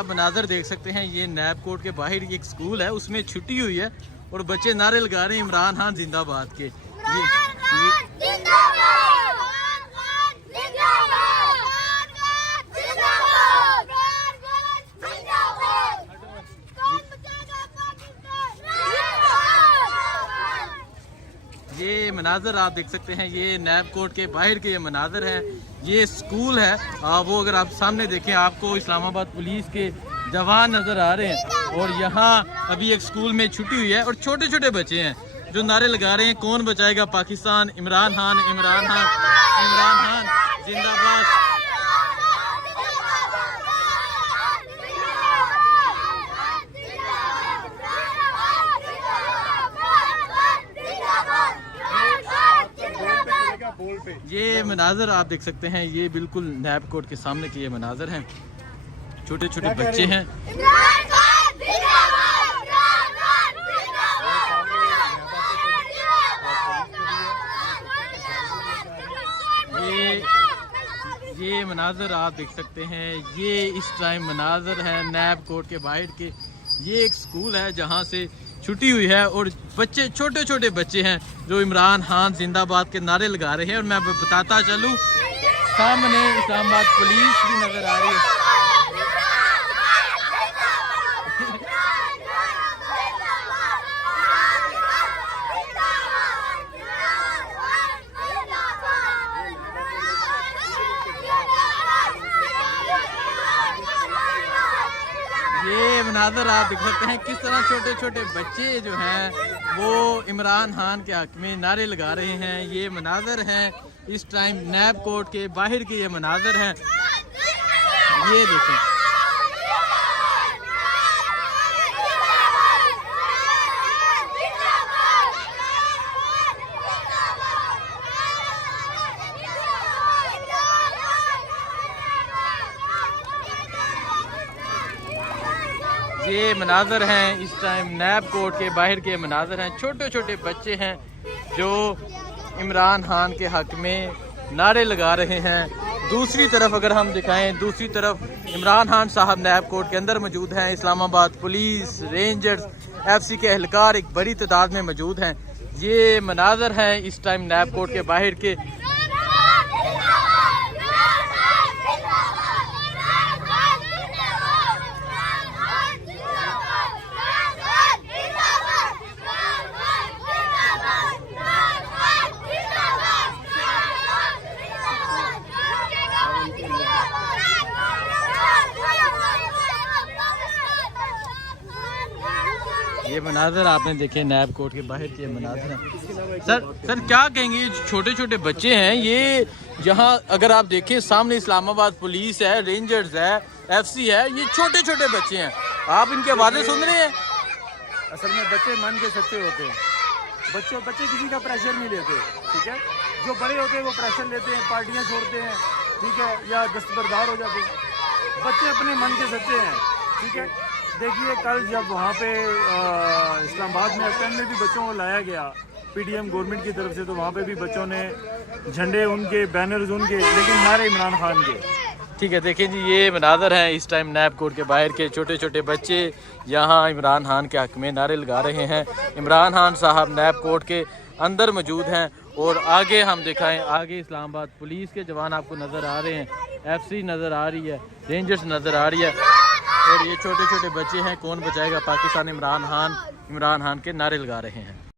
आप मनाजर देख सकते हैं, ये नैब कोर्ट के बाहर एक स्कूल है, उसमें छुट्टी हुई है और बच्चे नारे लगा रहे हैं इमरान खान जिंदाबाद के। ये मनाजर आप देख सकते हैं, ये नैब कोर्ट के बाहर के ये मनाजर है। ये स्कूल है, वो अगर आप सामने देखें आपको इस्लामाबाद पुलिस के जवान नज़र आ रहे हैं। और यहाँ अभी एक स्कूल में छुट्टी हुई है और छोटे छोटे बच्चे हैं जो नारे लगा रहे हैं, कौन बचाएगा पाकिस्तान, इमरान खान, इमरान खान, इमरान खान जिंदाबाद। ये मनाजर आप देख सकते हैं, ये बिल्कुल नैब कोर्ट के सामने के ये मनाजर हैं, छोटे छोटे बच्चे हैं। ये मनाजर आप देख सकते हैं, ये इस टाइम मनाजर है नैब कोर्ट के बाहर के। ये एक स्कूल है जहाँ से छुट्टी हुई है और बच्चे छोटे छोटे बच्चे हैं जो इमरान खान जिंदाबाद के नारे लगा रहे हैं। और मैं बताता चलूँ, सामने इस्लामाबाद पुलिस भी नजर आ रही है। ये मनाजर आप देख सकते हैं किस तरह छोटे छोटे बच्चे जो हैं वो इमरान खान के हक में नारे लगा रहे हैं। ये मनाजर हैं इस टाइम नैब कोर्ट के बाहर के, ये मनाजर हैं, ये देखें। ये मनाजर हैं इस टाइम नैब कोर्ट के बाहर के मनाजर हैं, छोटे छोटे बच्चे हैं जो इमरान खान के हक में नारे लगा रहे हैं। दूसरी तरफ अगर हम दिखाएं, दूसरी तरफ इमरान खान साहब नैब कोर्ट के अंदर मौजूद हैं। इस्लामाबाद पुलिस, रेंजर्स, FC के एहलकार एक बड़ी तादाद में मौजूद हैं। ये मनाजर हैं इस टाइम नैब कोर्ट के बाहर के। ये मनाजर आपने देखे नैब कोर्ट के बाहर के मनाजर हैं। सर क्या कहेंगे, छोटे छोटे बच्चे हैं ये, जहाँ अगर आप देखें सामने इस्लामाबाद पुलिस है, रेंजर्स है, FC है, ये छोटे छोटे बच्चे हैं, आप इनके आवाज़ें सुन रहे हैं। असल में बच्चे मन के सच्चे होते हैं, बच्चे किसी का प्रेशर नहीं लेते, ठीक है। जो बड़े होते हैं वो प्रेशर लेते हैं, पार्टियाँ छोड़ते हैं, ठीक है, या दस्तबरदार हो जाते हैं। बच्चे अपने मन के सच्चे हैं, ठीक है। देखिए कल जब वहाँ पे इस्लामाबाद में FM में भी बच्चों को लाया गया PDM गवर्नमेंट की तरफ से, तो वहाँ पे भी बच्चों ने झंडे उनके, बैनर्स उनके, लेकिन नारे इमरान खान के। ठीक है, देखिए जी ये मनाजर हैं इस टाइम नैब कोर्ट के बाहर के, छोटे छोटे बच्चे यहाँ इमरान खान के हक में नारे लगा रहे हैं। इमरान खान साहब नैब कोर्ट के अंदर मौजूद हैं और आगे हम दिखाएं, आगे इस्लामाबाद पुलिस के जवान आपको नज़र आ रहे हैं, FC नज़र आ रही है, रेंजर्स नज़र आ रही है और ये छोटे छोटे बच्चे हैं, कौन बचाएगा पाकिस्तान, इमरान खान के नारे लगा रहे हैं।